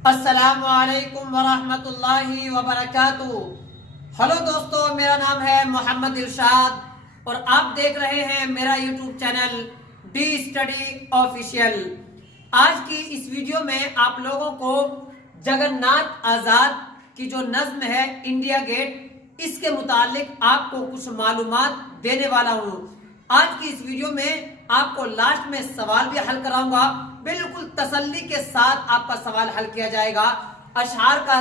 अस्सलामु अलैकुम वरहमतुल्लाहि वबरकातुहू। हेलो दोस्तों, मेरा नाम है मोहम्मद इरशाद और आप देख रहे हैं मेरा YouTube channel D study official. आज की इस वीडियो में आप लोगों को जगन्नाथ आजाद की जो नज्म है इंडिया गेट, इसके मुतालिक आपको कुछ मालूमात देने वाला हूँ। आज की इस वीडियो में आपको लास्ट में सवाल भी हल कराऊंगा, बिल्कुल तसल्ली के साथ आपका सवाल हल किया जाएगा। अशआर का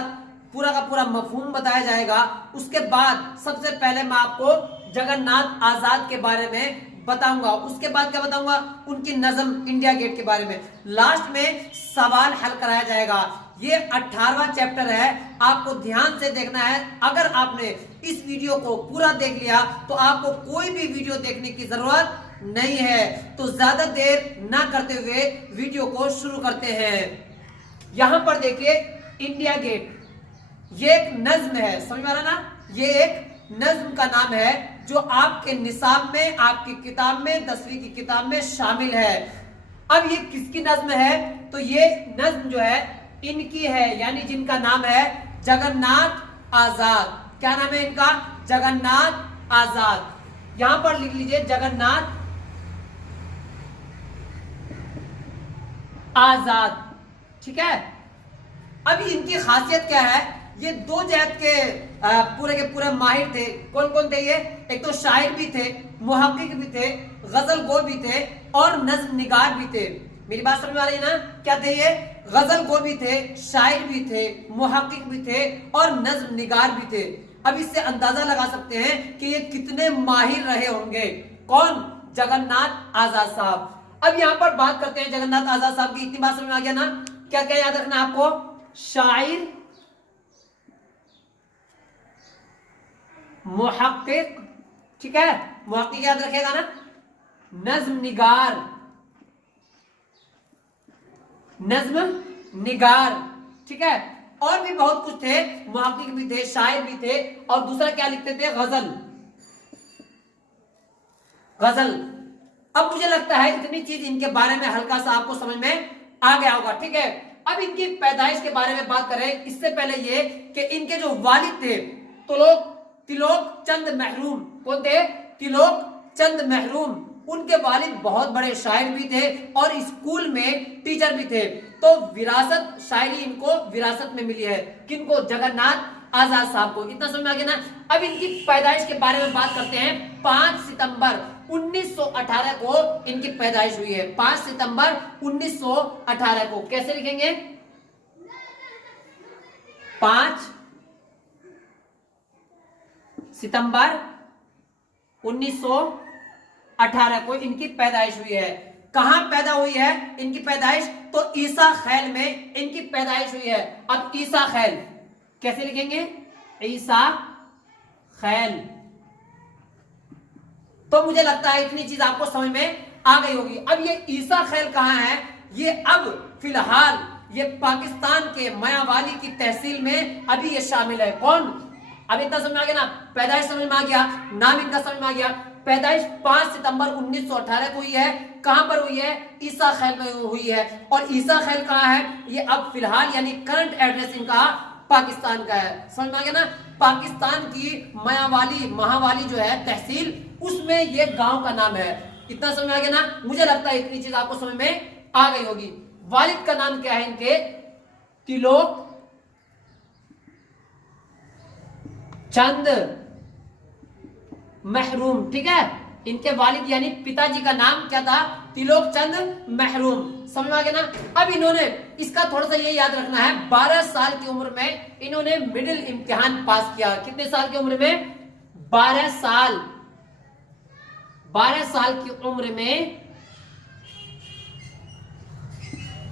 पूरा मफहूम बताया जाएगा। उसके बाद सबसे पहले मैं आपको जगन्नाथ आजाद के बारे में बताऊंगा। उसके बाद क्या बताऊंगा? उनकी नज्म इंडिया गेट के बारे में। लास्ट में सवाल हल कराया जाएगा। ये 18वां चैप्टर है, आपको ध्यान से देखना है। अगर आपने इस वीडियो को पूरा देख लिया तो आपको कोई भी वीडियो देखने की जरूरत नहीं है। तो ज्यादा देर ना करते हुए वीडियो को शुरू करते हैं। यहां पर देखिए, इंडिया गेट ये एक नज्म है, समझ में आ रहा ना? ये एक नज्म का नाम है जो आपके निसाब में, आपकी किताब में, 10वीं की किताब में शामिल है। अब ये किसकी नज्म है? तो ये नज्म जो है इनकी है, यानी जिनका नाम है जगन्नाथ आजाद। क्या नाम है इनका? जगन्नाथ आजाद। यहां पर लिख लीजिए जगन्नाथ आजाद, ठीक है। अब इनकी खासियत क्या है? ये दो जहत के पूरे माहिर थे। कौन कौन थे ये? एक तो शायर भी थे, मुहक्किक भी थे, गजल गो भी थे और नज्म निगार भी थे। मेरी बात समझ में आ रही है ना? क्या थे ये? गजल गो भी थे, शायर भी थे, मुहक्किक भी थे और नज्म निगार भी थे। अब इससे अंदाजा लगा सकते हैं कि ये कितने माहिर रहे होंगे। कौन? जगन्नाथ आजाद साहब। अब यहां पर बात करते हैं जगन्नाथ आजाद साहब की। इतनी बात समझ में आ गया ना? क्या क्या याद रखना आपको? शायर, मुहक्किक, ठीक है, मुहक्किक याद रखेगा ना, नज्म निगार, नज्म निगार, ठीक है। और भी बहुत कुछ थे, मुहक्किक भी थे, शायर भी थे और दूसरा क्या लिखते थे? गजल, गजल। अब मुझे लगता है इतनी चीज इनके बारे में हल्का सा आपको समझ में आ गया होगा, ठीक है। अब इनकी पैदाइश के बारे में बात करें, इससे पहले ये कि इनके जो वालिद थे तिलोक चंद महरूम। कौन थे? तिलोक चंद महरूम। उनके वालिद बहुत बड़े शायर भी थे और स्कूल में टीचर भी थे। तो विरासत, शायरी इनको विरासत में मिली है। किनको? जगन्नाथ आजाद साहब को। इतना समझ में आ गया ना? अब इनकी पैदाइश के बारे में बात करते हैं। 5 सितंबर 1918 को इनकी पैदाइश हुई है। 5 सितंबर 1918 को। कैसे लिखेंगे? 5 सितंबर 1918 को इनकी पैदाइश हुई है। कहां पैदा हुई है इनकी पैदाइश? तो ईसा खैल में इनकी पैदाइश हुई है। अब ईसा खैल कैसे लिखेंगे? ईसा खैल। तो मुझे लगता है इतनी चीज आपको समझ में आ गई होगी। अब ये ईसा खैल कहां है? ये अब फिलहाल ये पाकिस्तान के मयावाली की तहसील में अभी ये शामिल है। कौन? अब इतना समझ में आ गया ना? पैदाइश समझ में आ गया, नाम इनका समझ में आ गया। पैदाइश 5 सितंबर 1918 को हुई है। कहां पर हुई है? ईसा खैल में हुई है। और ईसा खैल कहां है? ये अब फिलहाल यानी करंट एड्रेस इनका पाकिस्तान का है। समझ में आ गया ना? पाकिस्तान की मयावाली, महावाली जो है तहसील, उसमें ये गांव का नाम है। इतना समझ में आ गया ना? मुझे लगता है इतनी चीज आपको समझ में आ गई होगी। वालिद का नाम क्या है इनके? तिलोक चंद महरूम, ठीक है। इनके वालिद यानी पिताजी का नाम क्या था? तिलोक चंद महरूम। समझ में आ गया ना? अब इन्होंने, इसका थोड़ा सा ये याद रखना है, 12 साल की उम्र में इन्होंने मिडिल इम्तिहान पास किया। कितने साल की उम्र में? 12 साल। 12 साल की उम्र में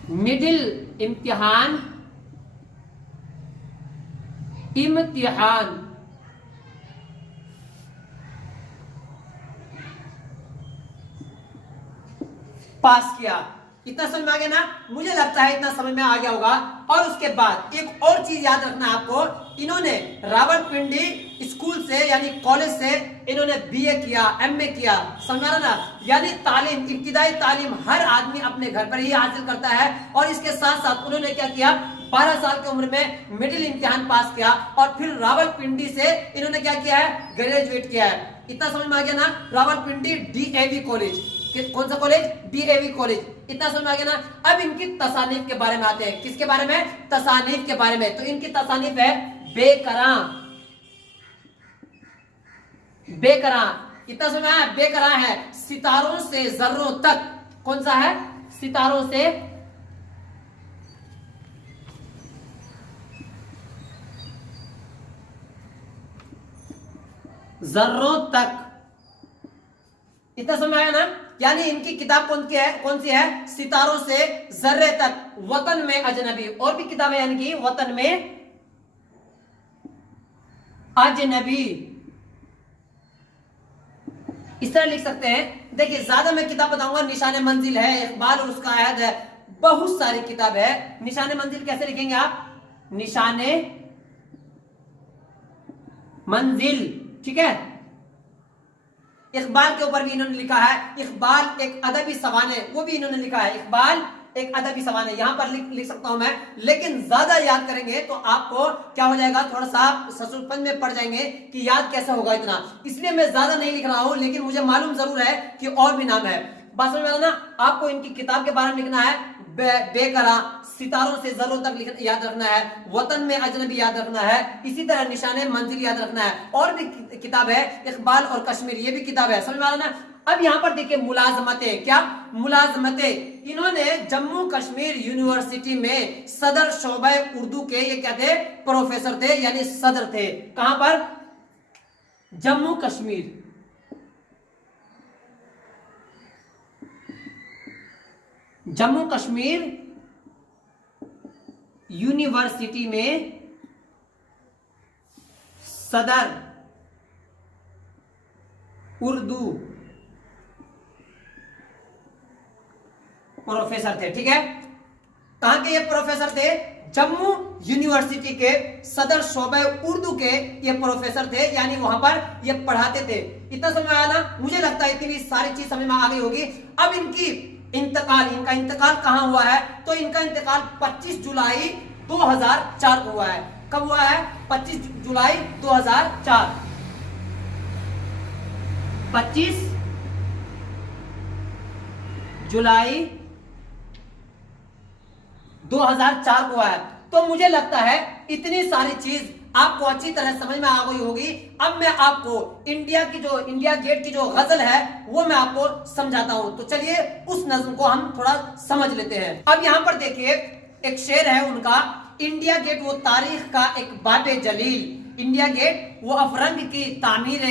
मिडिल इम्तिहान पास किया। इतना समझ में आ गया ना? मुझे लगता है इतना समझ में आ गया होगा। और उसके बाद एक और चीज याद रखना आपको, इन्होंने रावलपिंडी स्कूल से यानी कॉलेज से इन्होंने बीए किया, एमए किया। समझा ना? यानी तालीम, इब्तिदाई तालीम हर आदमी अपने घर पर ही हासिल करता है। और इसके साथ साथ उन्होंने क्या किया? 12 साल की उम्र में मिडिल इम्तिहान पास किया और फिर रावलपिंडी से इन्होंने क्या किया है, ग्रेजुएट किया है। इतना समझ में आ गया ना। रावलपिंडी डीएवी कॉलेज, कौन सा कॉलेज, डीएवी कॉलेज, इतना समझ में आ गया ना। अब इनकी तसानीफ के बारे में आते हैं। किसके बारे में, तसानीफ के बारे में। तो इनकी तसानीफ है बेकरा, बेकरा, इतना समझ में आया, बेकरा है। सितारों से जर्रों तक, कौन सा है, सितारों से जर्रों तक, इतना समझ में आया ना। यानी इनकी किताब कौन सी है, सितारों से जर्रे तक, वतन में अजनबी। और भी किताबें यानी कि वतन में अजनबी, इस तरह लिख सकते हैं। देखिए ज्यादा मैं किताब बताऊंगा, निशाने मंजिल है, इकबाल और उसका आयत है, बहुत सारी किताब है। निशाने मंजिल कैसे लिखेंगे आप, निशाने मंजिल, ठीक है। इकबाल के ऊपर भी इन्होंने लिखा है, इकबाल एक अदबी सवाने, वो भी इन्होंने लिखा है, इकबाल एक अदबी सवाने, यहां पर लिख सकता हूं मैं। लेकिन ज्यादा याद करेंगे तो आपको क्या हो जाएगा, थोड़ा सा ससुरपन में पड़ जाएंगे कि याद कैसे होगा इतना, इसलिए मैं ज्यादा नहीं लिख रहा हूं। लेकिन मुझे मालूम जरूर है कि और भी नाम है। बात समझ में आ रहा ना। आपको इनकी किताब के बारे में लिखना है, बेकरा, सितारों से जरूर तक याद रखना है, वतन में अजनबी याद रखना है, इसी तरह निशाने मंजिल याद रखना है। और भी किताब है, इकबाल और कश्मीर, ये भी किताब है, समझ में आ रहा ना। अब यहां पर देखिए मुलाजमतें, क्या मुलाजमतें, इन्होंने जम्मू कश्मीर यूनिवर्सिटी में सदर शोबे उर्दू के ये क्या थे, प्रोफेसर थे, यानी सदर थे। कहां पर, जम्मू कश्मीर, जम्मू कश्मीर यूनिवर्सिटी में सदर उर्दू प्रोफेसर थे, ठीक है। कहां के ये प्रोफेसर थे, जम्मू यूनिवर्सिटी के सदर शोबे उर्दू के ये प्रोफेसर थे, यानी वहां पर ये पढ़ाते थे। इतना समझ में आया ना। मुझे लगता है इतनी सारी चीज समझ में आ गई होगी। अब इनका इंतकाल कहां हुआ है, तो इनका इंतकाल 25 जुलाई 2004 को हुआ है। कब हुआ है, 25 जुलाई 2004, 25 जुलाई 2004 को हुआ है। तो मुझे लगता है इतनी सारी चीज आपको अच्छी तरह समझ में आ गई होगी। अब मैं आपको इंडिया गेट की जो गजल है वो मैं आपको समझाता हूं। तो चलिए उस नज्म को हम थोड़ा समझ लेते हैं। अब यहां पर देखिए एक शेर है उनका, इंडिया गेट वो तारीख का एक बाबे जलील, इंडिया गेट वो अफरंग की तामीर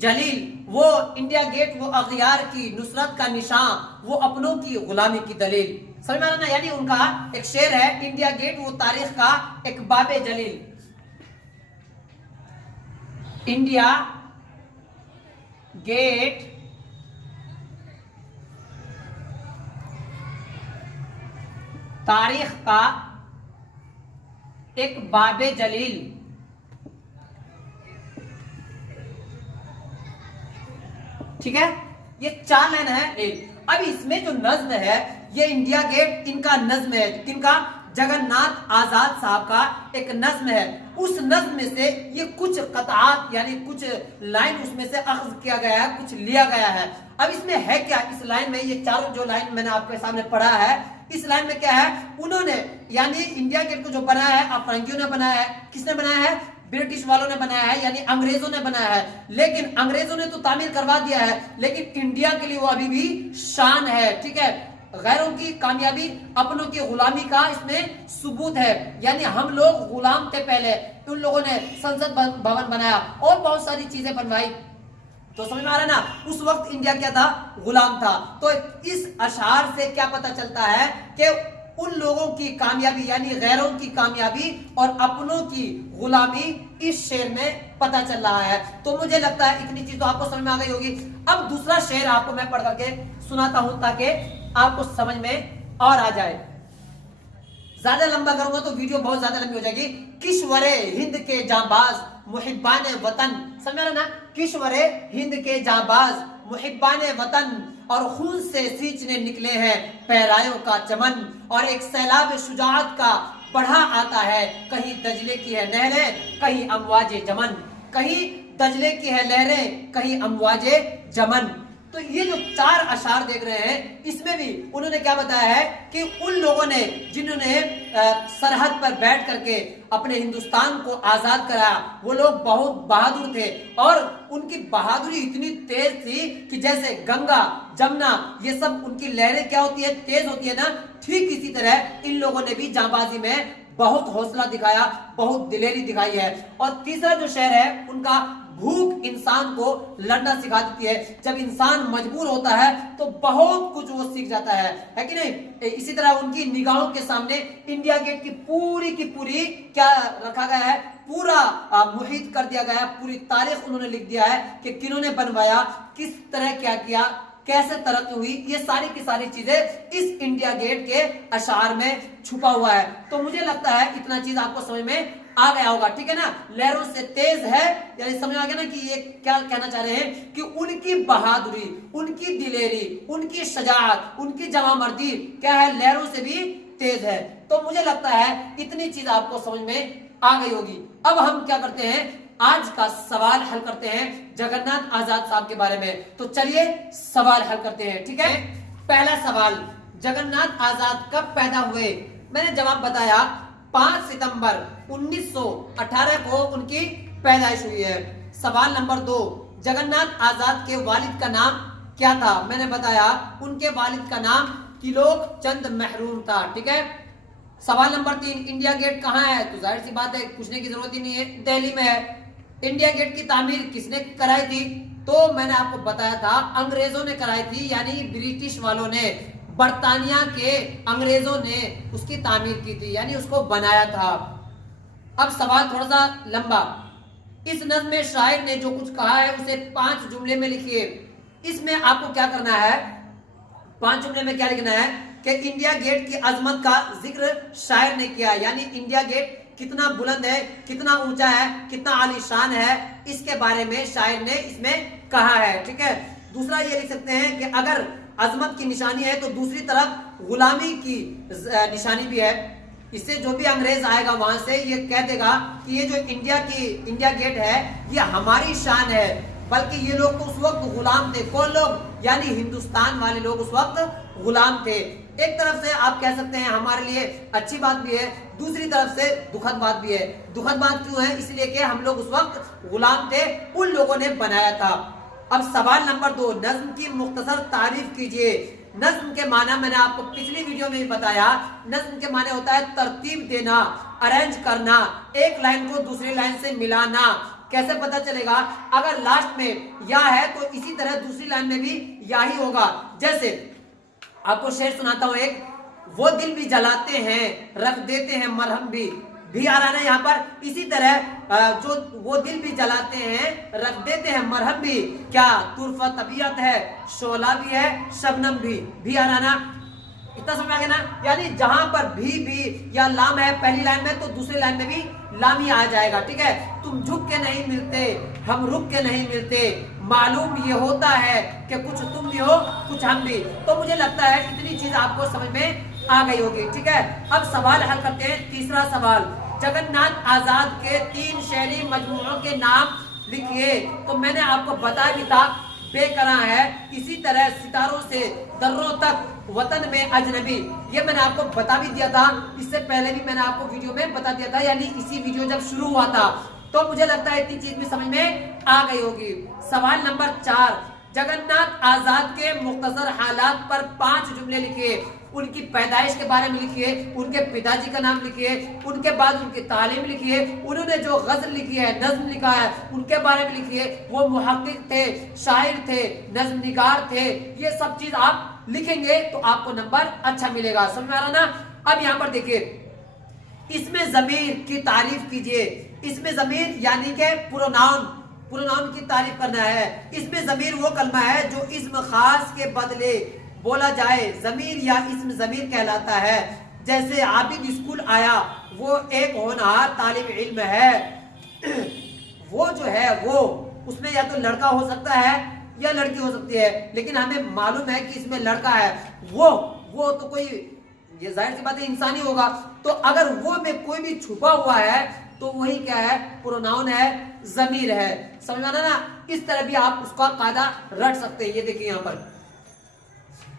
जलील, वो इंडिया गेट वो अगियार की नुसरत का निशान, वो अपनों की गुलामी की दलील। समझ में आ रहा ना। यानी उनका एक शेर है, इंडिया गेट वो तारीख का एक बाबे जलील, इंडिया गेट तारीख का एक बाबे जलील, ठीक है। ये 4 लाइन है। अब इसमें जो नज्म है ये इंडिया गेट इनका नज्म है, किनका, जगन्नाथ आजाद साहब का एक नज्म है। उस नज्म में से ये कुछ कतात यानी कुछ लाइन उसमें से अख्ज किया गया है, कुछ लिया गया है। अब इसमें है क्या, इस लाइन में, ये चारों जो लाइन मैंने आपके सामने पढ़ा है, इस लाइन में क्या है, उन्होंने यानी इंडिया गेट को जो बनाया है अफरंगियों ने बनाया है। किसने बनाया है, ब्रिटिश वालों ने बनाया है, यानी अंग्रेजों ने बनाया है। लेकिन अंग्रेजों ने तो तामीर करवा दिया है, लेकिन इंडिया के लिए वो अभी भी शान है, ठीक है। गैरों की कामयाबी अपनों की गुलामी का इसमें सबूत है, यानी हम लोग गुलाम थे पहले, उन लोगों ने संसद भवन बनाया और बहुत सारी चीजें बनवाई। तो समझ में आ रहा है ना, उस वक्त इंडिया क्या था, गुलाम था। तो इस अशार से क्या पता चलता है कि उन लोगों की कामयाबी यानी गैरों की कामयाबी और अपनों की गुलामी इस शेर में पता चल रहा है। तो मुझे लगता है इतनी चीज तो आपको समझ में आ गई होगी। अब दूसरा शेर आपको मैं पढ़ करके सुनाता हूं ताकि आपको समझ में और आ जाए। ज्यादा लंबा करूंगा तो वीडियो बहुत ज्यादा लंबी हो जाएगी। किश्वरे हिंद के जांबाज मुहिब्बान वतन, समझ रहे ना, किश्वरे हिंद के जांबाज मुहिब्बान वतन, और खून से सींचने निकले हैं पैरायों का चमन, और एक सैलाब शुजाअत का बढ़ा आता है। कहीं दजले की है नहरें, कहीं अमवाजे जमन, कहीं दजले की है लहरें, कहीं अमवाजे जमन। तो ये जो 4 अशार देख रहे हैं, इसमें भी उन्होंने क्या बताया है कि उन लोगों ने जिन्होंने सरहद पर बैठ करके अपने हिंदुस्तान को आजाद कराया, वो लोग बहुत बहादुर थे और उनकी बहादुरी इतनी तेज थी कि जैसे गंगा जमुना ये सब उनकी लहरें क्या होती है, तेज होती है ना, ठीक इसी तरह इन लोगों ने भी जांबाजी में बहुत हौसला दिखाया, बहुत दिलेरी दिखाई है। और तीसरा जो शेर है उनका, भूख इंसान को लड़ना सिखा देती है। जब इंसान मजबूर होता है तो बहुत कुछ वो सीख जाता है कि नहीं। इसी तरह उनकी निगाहों के सामने इंडिया गेट की पूरी क्या रखा गया है, पूरा मुहित कर दिया गया है, पूरी तारीख उन्होंने लिख दिया है कि किन्होंने बनवाया, किस तरह क्या किया, कैसे तरक्की हुई, ये सारी की सारी चीजें इस इंडिया गेट के अशार में छुपा हुआ है। तो मुझे लगता है इतना चीज आपको समझ में आ गया होगा, ठीक है ना। लहरों से तेज है, यानी समझ आ गया ना कि ये क्या कहना चाह रहे हैं कि उनकी बहादुरी, उनकी दिलेरी, उनकी शजाअत, उनकी जवामर्दी क्या है, लहरों से भी तेज है। तो मुझे लगता है इतनी चीज आपको समझ में आ गई होगी। अब हम क्या करते हैं, आज का सवाल हल करते हैं जगन्नाथ आजाद साहब के बारे में। तो चलिए सवाल हल करते हैं, ठीक है। पहला सवाल, जगन्नाथ आजाद कब पैदा हुए? मैंने जवाब बताया 5 सितंबर 1918 को उनकी पैदाइश हुई है। सवाल नंबर 2, जगन्नाथ आजाद के वालिद का नाम क्या था? मैंने बताया उनके वालिद का नाम तिलोक चंद महरूम था, ठीक है। सवाल नंबर 3, इंडिया गेट कहाँ है? तो जाहिर सी बात है, पूछने की जरूरत ही नहीं है, दिल्ली में है। इंडिया गेट की तामीर किसने कराई थी? तो मैंने आपको बताया था अंग्रेजों ने कराई थी, यानी ब्रिटिश वालों ने, बर्तानिया के अंग्रेजों ने उसकी तामीर की थी, यानी उसको बनाया था। अब सवाल थोड़ा सा लंबा, इस नज्म में शायर ने जो कुछ कहा है उसे 5 जुमले में लिखिए। इसमें आपको क्या करना है, 5 जुमले में क्या लिखना है कि इंडिया गेट की अजमत का जिक्र शायर ने किया, यानी इंडिया गेट कितना बुलंद है, कितना ऊंचा है, कितना आलीशान है, इसके बारे में शायर ने इसमें कहा है, ठीक है। दूसरा ये लिख सकते हैं कि अगर अजमत की निशानी है तो दूसरी तरफ गुलामी की निशानी भी है। इससे जो भी अंग्रेज आएगा वहां से ये कह देगा कि ये जो इंडिया गेट है ये हमारी शान है, बल्कि ये लोग तो उस वक्त गुलाम थे। कौन लोग? यानी हिंदुस्तान वाले लोग उस वक्त गुलाम थे। एक तरफ से आप कह सकते हैं हमारे लिए अच्छी बात भी है, दूसरी तरफ से दुखद बात भी है। दुखद बात क्यों है? इसलिए कि हम लोग उस वक्त गुलाम थे, उन लोगों ने बनाया था। अब सवाल नंबर 2, नज्म की मुख्तसर तारीफ कीजिए। नज्म के माना मैंने आपको पिछली वीडियो में भी बताया, नज्म के माने होता है तरतीब देना, अरेंज करना, एक लाइन को दूसरी लाइन से मिलाना। कैसे पता चलेगा? अगर लास्ट में या है तो इसी तरह दूसरी लाइन में भी या ही होगा। जैसे आपको शेर सुनाता हूं एक, वो दिल भी जलाते हैं रख देते हैं मरहम भी आ रहा है यहाँ पर। इसी तरह जो वो दिल भी जलाते हैं रख देते हैं मरहम भी, क्या तुरफा तबीयत है, शोला भी है, शबनम भी आ रहा ना। इतना समझ आ गया ना। यानी जहां पर भी या लाम है पहली लाइन में तो दूसरी लाइन में भी लाम ही आ जाएगा, ठीक है। तुम झुक के नहीं मिलते, हम रुक के नहीं मिलते, मालूम ये होता है कि कुछ तुम भी हो कुछ हम भी। तो मुझे लगता है इतनी चीज आपको समझ में आ गई होगी, ठीक है। अब सवाल हल करते हैं। तीसरा सवाल, जगन्नाथ आजाद के 3 शेरी मजमूओं के नाम लिखिए। तो मैंने आपको बताया भी था, बेकरां है, इसी तरह सितारों से दर्रों तक, वतन में अजनबी, ये मैंने आपको बता भी दिया था। इससे पहले भी मैंने आपको वीडियो में बता दिया था, यानी इसी वीडियो जब शुरू हुआ था। तो मुझे लगता है इतनी चीज भी समझ में आ गई होगी। सवाल नंबर 4, जगन्नाथ आजाद के मुख्तसर हालात पर 5 जुमले लिखिए। उनकी पैदाइश के बारे में लिखिए, उनके पिताजी का नाम लिखिए, उनके बाद उनकी तालीम लिखिए, उन्होंने जो गजल लिखी है, नज्म लिखा है, उनके बारे में लिखिए। वो मुहक्किक थे, शायर थे, नज्म निगार थे। ये सब चीज आप लिखेंगे तो आपको नंबर अच्छा मिलेगा। समझ में आ रहा ना। अब यहाँ पर देखिए, इसमें जमीर की तारीफ कीजिए। इसमें जमीर यानी कि प्रोनाउन की तारीफ करना है। इसमें जमीर वो कलमा है जो इस्म खास के बदले बोला जाए, जमीर या इस्म जमीर कहलाता है। जैसे आबिद स्कूल आया, वो एक होनहार तालिब इल्म है। वो जो है वो उसमें या तो लड़का हो सकता है या लड़की हो सकती है, लेकिन हमें मालूम है कि इसमें लड़का है। वो तो कोई ये जाहिर सी बात है इंसानी होगा। तो अगर वो में कोई भी छुपा हुआ है तो वही क्या है, प्रोनाउन है, जमीर है। समझ में आना ना, इस तरह भी आप उसका कायदा रट सकते हैं। ये देखिए यहाँ पर,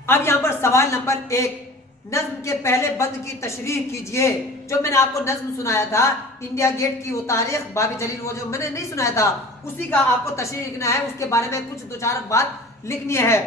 अब यहाँ पर सवाल नंबर 1, नज्म के पहले बंद की तशरीह कीजिए। जो मैंने आपको नज्म सुनाया था इंडिया गेट की वो तारीख बाबी जलील, वो जो मैंने नहीं सुनाया था, उसी का आपको तशरीह लिखना है। उसके बारे में कुछ दो चार बात लिखनी है।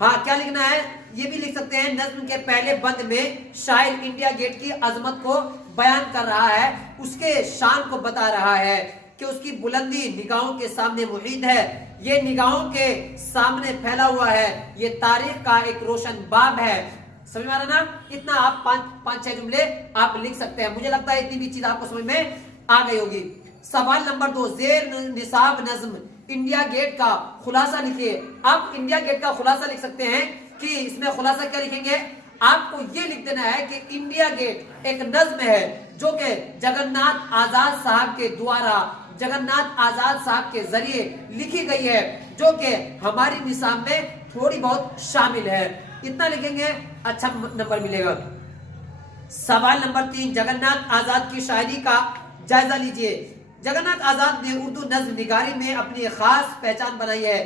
हाँ, क्या लिखना है, ये भी लिख सकते हैं, नज्म के पहले बंद में शायर इंडिया गेट की अजमत को बयान कर रहा है, उसके शान को बता रहा है कि उसकी बुलंदी निगाहों के सामने मुहीत है, ये निगाहों के सामने फैला हुआ है, ये तारीख का एक रोशन बाब है। समझ में आ रहा ना, इतना आप पांच छह जुमले आप लिख सकते हैं। मुझे लगता है इतनी भी चीज आपको समझ में आ गई होगी। सवाल नंबर 2, जेर निसाब नज्म इंडिया गेट का खुलासा लिखिए। आप इंडिया गेट का खुलासा लिख सकते हैं कि इसमें खुलासा क्या लिखेंगे, आपको ये लिख देना है कि इंडिया गेट एक नज्म है जो कि जगन्नाथ आजाद साहब के द्वारा, जगन्नाथ आजाद साहब के जरिए लिखी गई है, जो कि हमारी निसाब में थोड़ी बहुत शामिल है। इतना लिखेंगे, अच्छा नंबर मिलेगा। सवाल नंबर 3, जगन्नाथ आजाद की शायरी का जायजा लीजिए। जगन्नाथ आजाद ने उर्दू नज्म निगारी में अपनी खास पहचान बनाई है।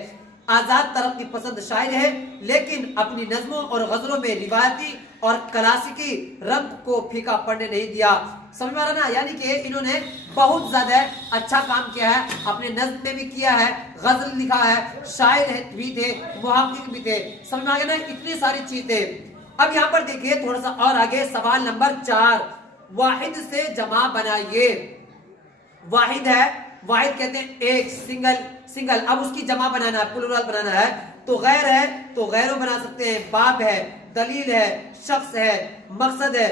आजाद तरक्की पसंद शायर है, लेकिन अपनी नज्मों और गजलों में रिवायती और क्लासिकी रंग को फीका पड़ने नहीं दिया। समझ में आ रहा ना, यानी कि इन्होंने बहुत ज्यादा अच्छा काम किया है, अपने नज्म में भी किया है, गजल लिखा है, शायर भी थे, मुहाक्किक भी थे। समझ में आ गया ना, इतनी सारी चीजें। अब यहाँ पर देखिए थोड़ा सा और आगे, सवाल नंबर 4, वाहिद से जमा बनाइए। वाहिद है, वाहिद कहते हैं एक, सिंगल। अब उसकी जमा बनाना है, प्लुरल बनाना है। तो गैर है तो गैरों बना सकते हैं, बाब है, दलील है, शख्स है, मकसद है।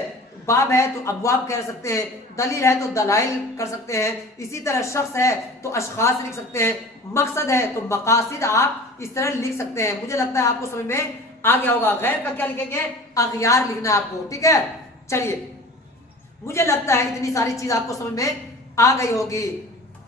बाब है तो अबवाब कह सकते हैं, दलील है तो दलाइल कर सकते हैं, इसी तरह शख्स है तो अशखास लिख सकते हैं, मकसद है तो मकासिद आप इस तरह लिख सकते हैं। मुझे लगता है आपको समझ में आ गया होगा। गैर का क्या लिखेंगे, अगयार लिखना है आपको, ठीक है। चलिए, मुझे लगता है इतनी सारी चीज आपको समझ में आ गई होगी।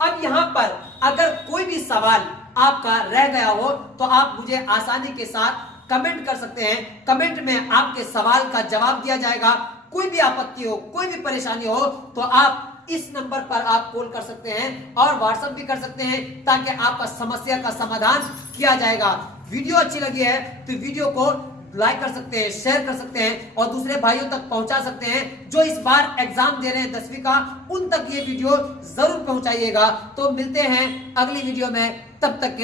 अब यहाँ पर अगर कोई भी सवाल आपका रह गया हो तो आप मुझे आसानी के साथ कमेंट कर सकते हैं। कमेंट में आपके सवाल का जवाब दिया जाएगा। कोई भी आपत्ति हो, कोई भी परेशानी हो तो आप इस नंबर पर आप कॉल कर सकते हैं और व्हाट्सएप भी कर सकते हैं, ताकि आपका समस्या का समाधान किया जाएगा। वीडियो अच्छी लगी है तो वीडियो को लाइक कर सकते हैं, शेयर कर सकते हैं और दूसरे भाइयों तक पहुंचा सकते हैं। जो इस बार एग्जाम दे रहे हैं 10वीं का, उन तक ये वीडियो जरूर पहुंचाइएगा। तो मिलते हैं अगली वीडियो में, तब तक के लिए।